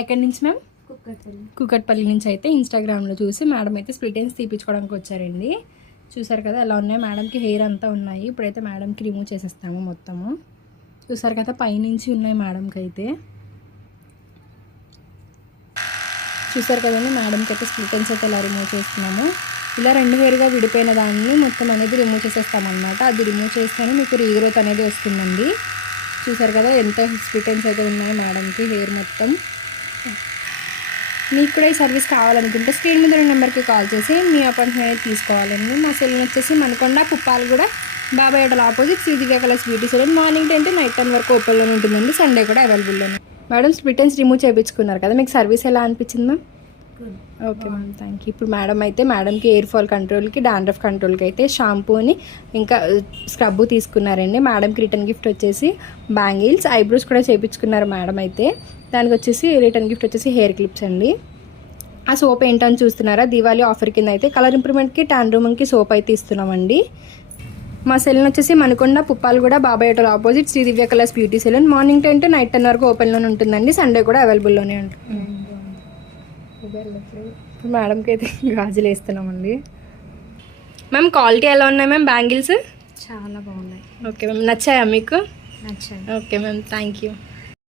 ఎక్కడి నుంచి మ్యామ్? కుకట్పల్లి నుంచి అయితే ఇన్స్టాగ్రామ్లో చూసి మేడం అయితే స్ప్లిట్ ఎండ్స్ తీపించుకోవడానికి వచ్చారండి. చూసారు కదా ఎలా ఉన్నాయి మేడంకి, హెయిర్ అంతా ఉన్నాయి. ఇప్పుడైతే మేడంకి రిమూవ్ చేసేస్తాము మొత్తము. చూసారు కదా పైనుంచి ఉన్నాయి మేడంకి అయితే. చూసారు కదండి మేడంకి అయితే స్ప్లిట్ ఎండ్స్ అయితే ఇలా రిమూవ్ చేస్తున్నాము. ఇలా 2 హెయిర్గా విడిపోయిన దాన్ని మొత్తం అనేది రిమూవ్ చేసేస్తామన్నమాట. అది రిమూవ్ చేస్తేనే మీకు రీగ్రోత్ అనేది వస్తుందండి. చూసారు కదా ఎంత స్ప్లిట్ ఎండ్స్ అయితే ఉన్నాయి మేడంకి హెయిర్ మొత్తం. మీకు కూడా ఈ సర్వీస్ కావాలనుకుంటే స్క్రీన్ మీద ఉన్న నెంబర్కి కాల్ చేసి మీ అపాయింట్మెంట్ అనేది తీసుకోవాలండి. మా సెలూన్ వచ్చేసి Manikonda Puppalaguda Babai hotel opposite Shri Divya colours beauty salon. Morning 10 to night 10 వరకు ఓపెన్లోనే ఉంటుందండి. సండే కూడా అవైలబుల్లోనే. మేడం స్ప్లిట్ ఎండ్స్ రిమూవ్ చేయించుకున్నారు కదా, మీకు సర్వీస్ ఎలా అనిపించింది ma'am? Okay ma'am, thank you. ఇప్పుడు మేడం అయితే మేడంకి హెయిర్ ఫాల్ కంట్రోల్కి, డాండ్రఫ్ కంట్రోల్కి అయితే షాంపూని ఇంకా స్క్రబ్బు తీసుకున్నారండి. మేడంకి రిటర్న్ గిఫ్ట్ వచ్చేసి బ్యాంగిల్స్, ఐబ్రోస్ కూడా చేయించుకున్నారు మేడం అయితే. దానికి వచ్చేసి రిటర్న్ గిఫ్ట్ వచ్చేసి హెయిర్ క్లిప్స్ అండి. ఆ సోప్ ఏంటని చూస్తున్నారా, దీవాళీ ఆఫర్ కింద అయితే కలర్ ఇంప్రూవ్మెంట్కి, టాన్ రూమింగ్కి సోప్ అయితే ఇస్తున్నామండి. మా సెలూన్ వచ్చేసి Manikonda Puppalaguda Babai hotel opposite Shri Divya colours beauty salon. Morning 10 to night 10 వరకు ఓపెన్లోనే ఉంటుందండి. సండే కూడా అవైలబుల్లోనే ఉంటుంది. ఇప్పుడు మేడంకి అయితే గాజులు వేస్తున్నామండి. మ్యామ్ క్వాలిటీ ఎలా ఉన్నాయి మ్యామ్ బ్యాంగిల్స్? చాలా బాగున్నాయి. ఓకే మ్యామ్, నచ్చాయా మీకు? నచ్చాయి. Okay ma'am, thank you.